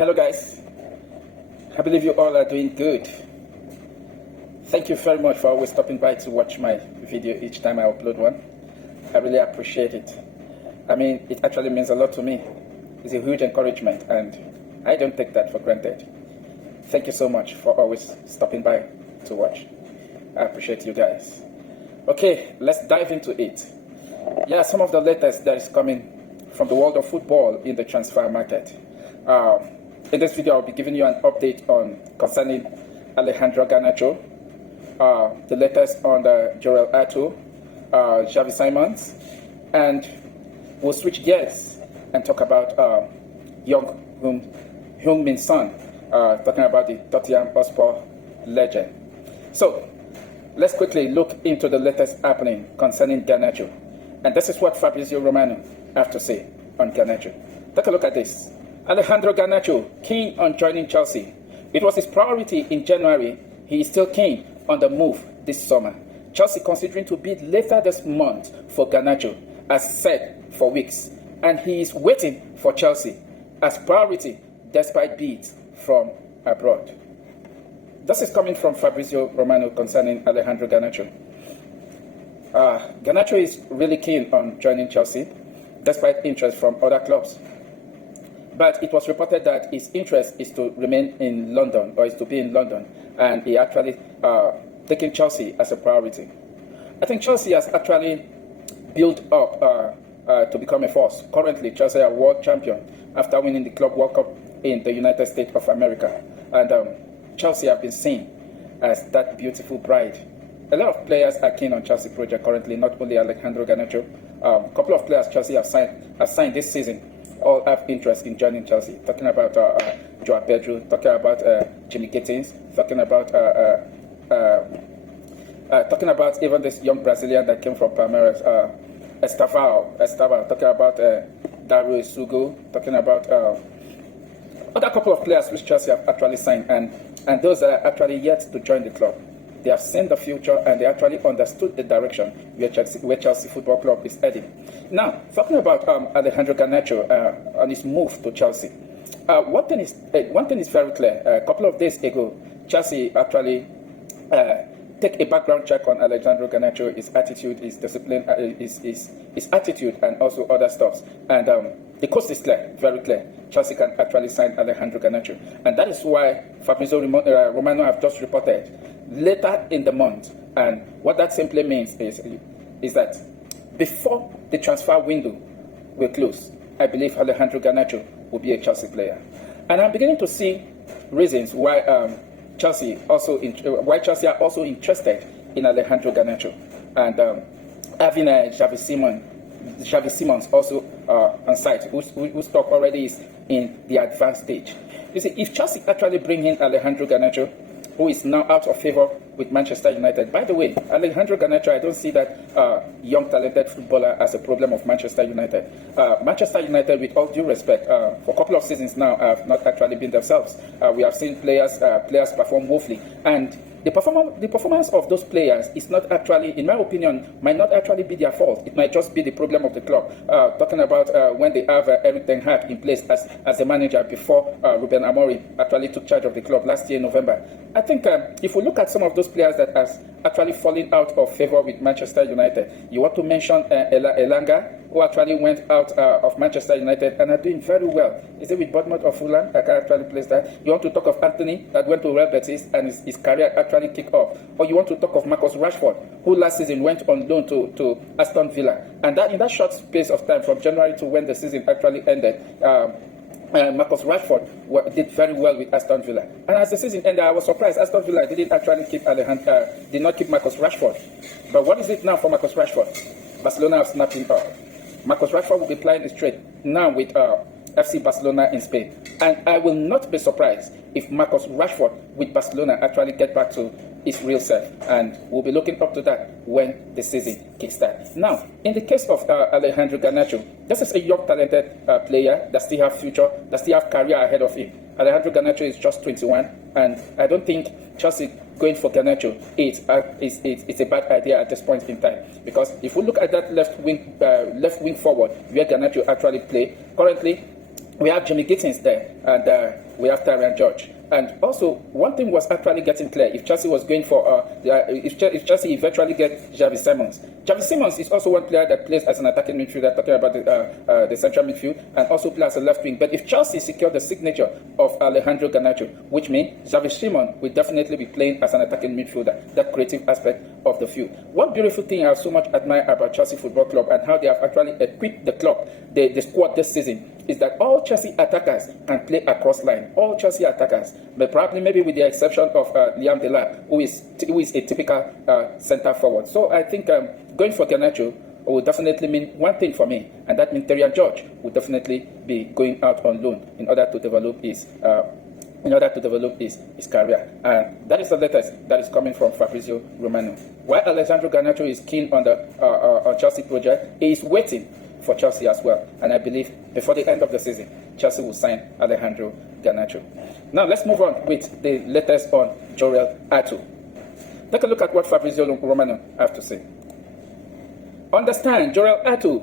Hello guys, I believe you all are doing good. Thank you very much for always stopping by to watch my video each time I upload one. I really appreciate it. I mean, it actually means a lot to me. It's a huge encouragement and I don't take that for granted. Thank you so much for always stopping by to watch. I appreciate you guys. Okay, let's dive into it. Yeah, some of the latest that is coming from the world of football in the transfer market. In this video, I'll be giving you an update concerning Alejandro Garnacho, the latest on the Joel Ato, Xavi Simons, and we'll switch gears and talk about HEUNG Min Son, talking about the Tottenham Hotspur legend. So, let's quickly look into the latest happening concerning Garnacho. And this is what Fabrizio Romano have to say on Garnacho. Take a look at this. Alejandro Garnacho, keen on joining Chelsea. It was his priority in January. He is still keen on the move this summer. Chelsea considering to bid later this month for Garnacho, as said for weeks. And he is waiting for Chelsea as priority despite bids from abroad. This is coming from Fabrizio Romano concerning Alejandro Garnacho. Garnacho is really keen on joining Chelsea despite interest from other clubs. But it was reported that his interest is to remain in London, or is to be in London, and he actually taking Chelsea as a priority. I think Chelsea has actually built up to become a force. Currently, Chelsea are world champion after winning the Club World Cup in the United States of America. And Chelsea have been seen as that beautiful bride. A lot of players are keen on Chelsea project currently, not only Alejandro Garnacho. A couple of players Chelsea have signed this season all have interest in joining Chelsea. Talking about Joao Pedro, talking about Jimmy Gittins, talking about even this young Brazilian that came from Palmeiras, Estavao, talking about Dario Sugo, talking about other couple of players which Chelsea have actually signed, and those that are actually yet to join the club. They have seen the future and they actually understood the direction where Chelsea Football Club is heading. Now, talking about Alejandro Garnacho and his move to Chelsea, one thing is very clear. A couple of days ago, Chelsea actually take a background check on Alejandro Garnacho, his attitude, his discipline, his attitude, and also other stuff. And the cost is clear, very clear. Chelsea can actually sign Alejandro Garnacho, and that is why Fabrizio Romano have just reported later in the month. And what that simply means is that before the transfer window will close, I believe Alejandro Garnacho will be a Chelsea player. And I'm beginning to see reasons why Chelsea are also interested in Alejandro Garnacho, and having Xavi Simons also on site, whose stock already is in the advanced stage. You see, if Chelsea actually bring in Alejandro Garnacho, who is now out of favor with Manchester United. By the way, Alejandro Garnacho, I don't see that young talented footballer as a problem of Manchester United. Manchester United, with all due respect, for a couple of seasons now, have not actually been themselves. We have seen players perform woefully, and the performance of those players is not actually, in my opinion, might not actually be their fault. It might just be the problem of the club. Talking about when they have Eric Ten Hag in place as the manager before Ruben Amorim actually took charge of the club last year in November. I think if we look at some of those players that has actually fallen out of favor with Manchester United, you want to mention Elanga, who actually went out of Manchester United and are doing very well. Is it with Bournemouth or Fulham? I can actually place that. You want to talk of Anthony, that went to Real Betis and his career actually kicked off. Or you want to talk of Marcus Rashford, who last season went on loan to Aston Villa. And that in that short space of time, from January to when the season actually ended, Marcus Rashford did very well with Aston Villa. And as the season ended, I was surprised Aston Villa didn't actually keep did not keep Marcus Rashford. But what is it now for Marcus Rashford? Barcelona have snapped him up. Marcus Rashford will be playing straight now with FC Barcelona in Spain. And I will not be surprised if Marcus Rashford with Barcelona actually get back to his real self. And we'll be looking up to that when the season kickstarts. Now, in the case of Alejandro Garnacho, this is a young talented player that still have future, that still have career ahead of him. Alejandro Garnacho is just 21, and I don't think Chelsea going for Garnacho it's a bad idea at this point in time, because if we look at that left wing forward where Garnacho actually play currently, we have Jimmy Gittins there. and we have Tyrion George. And also, one thing was actually getting clear: if Chelsea was going for, if Chelsea eventually get Xavi Simons is also one player that plays as an attacking midfielder, talking about the central midfield, and also plays as a left wing. But if Chelsea secure the signature of Alejandro Garnacho, which means Xavi Simons will definitely be playing as an attacking midfielder, that creative aspect of the field. One beautiful thing I so much admire about Chelsea Football Club and how they have actually equipped the club, the squad this season, is that all Chelsea attackers can play across line. All Chelsea attackers, but probably maybe with the exception of Liam Delap, who is a typical centre forward. So I think going for Garnacho will definitely mean one thing for me, and that means Tyrion George will definitely be going out on loan in order to develop his career. And that is the latest that is coming from Fabrizio Romano. While Alessandro Garnacho is keen on the Chelsea project, he is waiting for Chelsea as well. And I believe before the end of the season, Chelsea will sign Alejandro Garnacho. Now let's move on with the latest on Joel Ato. Take a look at what Fabrizio Romano have to say. Understand, Joel Ato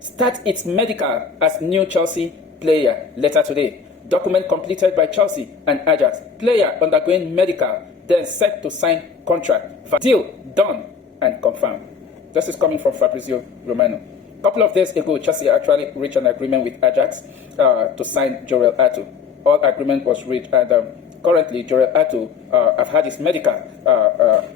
starts its medical as new Chelsea player later today. Document completed by Chelsea and Ajax. Player undergoing medical, then set to sign contract. Deal done and confirmed. This is coming from Fabrizio Romano. A couple of days ago, Chelsea actually reached an agreement with Ajax to sign Joel Ato. All agreement was reached, and currently Joel Ato have had his medical,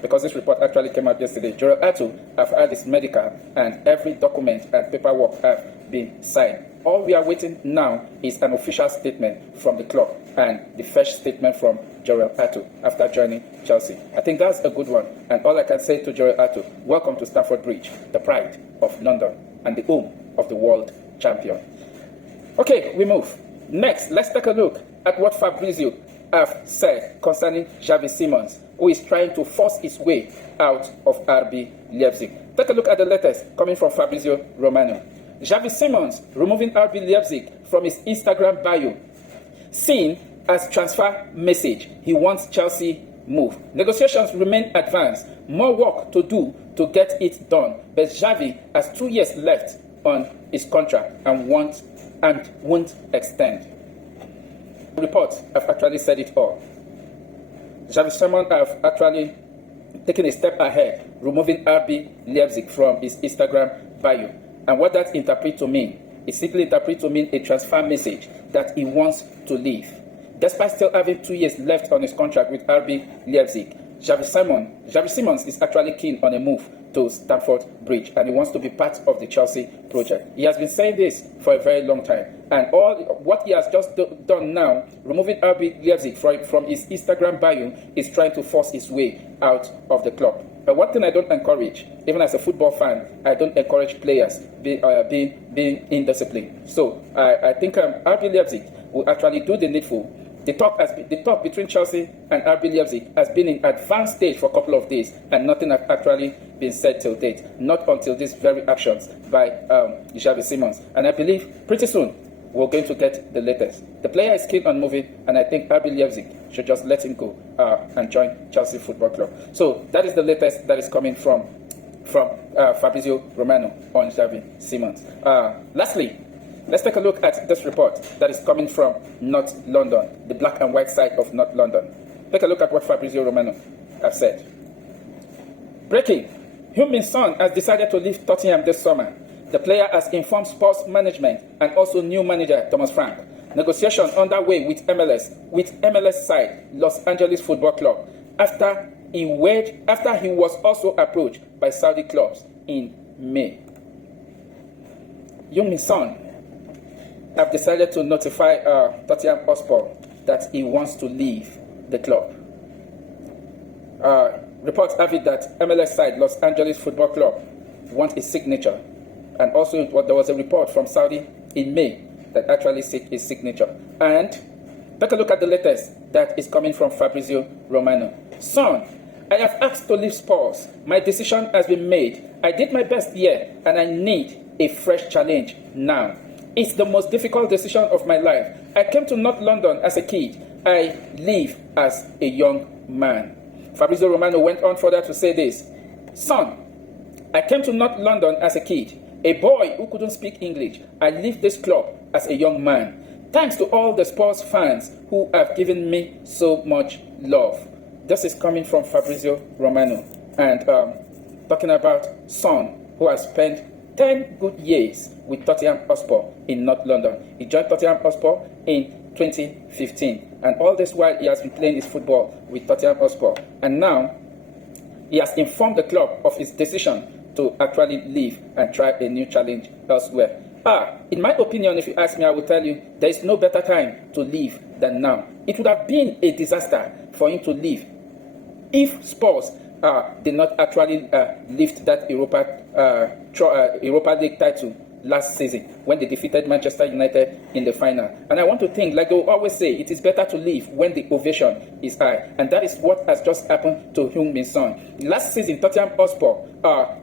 because this report actually came out yesterday. Joel Ato have had his medical, and every document and paperwork have been signed. All we are waiting now is an official statement from the club and the first statement from Joel Ato after joining Chelsea. I think that's a good one. And all I can say to Joel Ato, welcome to Stamford Bridge, the pride of London and the home of the world champion. Okay, we move. Next, let's take a look at what Fabrizio have said concerning Xavi Simons, who is trying to force his way out of RB Leipzig. Take a look at the latest coming from Fabrizio Romano. Xavi Simons removing RB Leipzig from his Instagram bio. Seen as transfer message, he wants Chelsea move. Negotiations remain advanced. More work to do to get it done. But Xavi has 2 years left on his contract and won't extend. Reports have actually said it all. Xavi Simons have actually taken a step ahead, removing RB Leipzig from his Instagram bio. And what that interprets to mean, it simply interprets to mean a transfer message that he wants to leave. Despite still having 2 years left on his contract with RB Leipzig, Xavi Simons is actually keen on a move to Stamford Bridge, and he wants to be part of the Chelsea project. He has been saying this for a very long time, and all what he has just done now, removing RB Liebzig from his Instagram bio, is trying to force his way out of the club. But one thing I don't encourage, even as a football fan, I don't encourage players being indisciplined. So I think RB Liebzig will actually do the needful. The talk between Chelsea and RB Leipzig has been in advanced stage for a couple of days, and nothing has actually been said till date. Not until these very actions by Xavi Simons. And I believe pretty soon we're going to get the latest. The player is keen on moving, and I think RB Leipzig should just let him go and join Chelsea Football Club. So that is the latest that is coming from Fabrizio Romano on Xavi Simons. Lastly, let's take a look at this report that is coming from North London, the black and white side of North London. Take a look at what Fabrizio Romano has said. Breaking. Heung-min Son has decided to leave Tottenham this summer. The player has informed SPURS management and also new manager Thomas Frank. Negotiation underway with MLS side Los Angeles Football Club after he was also approached by Saudi clubs in May. Heung-min Son have decided to notify Tottenham Hotspur that he wants to leave the club. Reports have it that MLS side Los Angeles Football Club want a signature, and also there was a report from Saudi in May that actually seek his signature. And take a look at the latest that is coming from Fabrizio Romano. Son, I have asked to leave Spurs. My decision has been made. I did my best here, and I need a fresh challenge now. It's the most difficult decision of my life. I came to North London as a kid. I live as a young man. Fabrizio Romano went on further to say this. Son, I came to North London as a kid, a boy who couldn't speak English. I left this club as a young man. Thanks to all the Spurs fans who have given me so much love. This is coming from Fabrizio Romano, and talking about Son, who has spent 10 good years with Tottenham Hotspur in North London. He joined Tottenham Hotspur in 2015, and all this while he has been playing his football with Tottenham Hotspur, and now he has informed the club of his decision to actually leave and try a new challenge elsewhere. In my opinion, if you ask me, I will tell you there is no better time to leave than now. It would have been a disaster for him to leave if Spurs did not actually lift that Europa League title last season when they defeated Manchester United in the final. And I want to think, like they will always say, it is better to leave when the ovation is high. And that is what has just happened to HEUNG Son. Last season, Tottenham Hotspur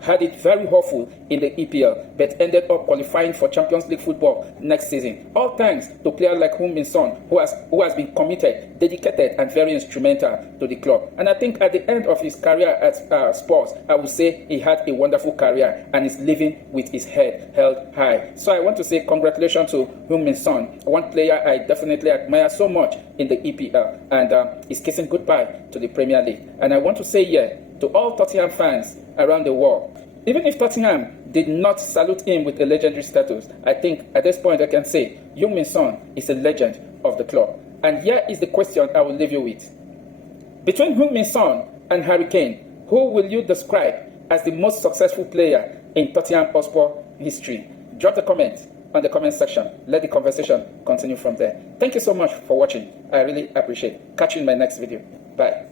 had it very awful in the EPL, but ended up qualifying for Champions League football next season. All thanks to players like HEUNG Son, who has been committed, dedicated, and very instrumental to the club. And I think at the end of his career at Spurs, I would say he had a wonderful career and is living with his head held high. So I want to say congratulations to HEUNG Son, one player I definitely admire so much in the EPL, and is kissing goodbye to the Premier League. And I want to say here to all Tottenham fans around the world, even if Tottenham did not salute him with a legendary status, I think at this point I can say HEUNG Son is a legend of the club. And here is the question I will leave you with. Between HEUNG Son and Harry Kane, who will you describe as the most successful player in Tottenham Hotspur history? Drop the comment on the comment section. Let the conversation continue from there. Thank you so much for watching. I really appreciate it. Catch you in my next video. Bye.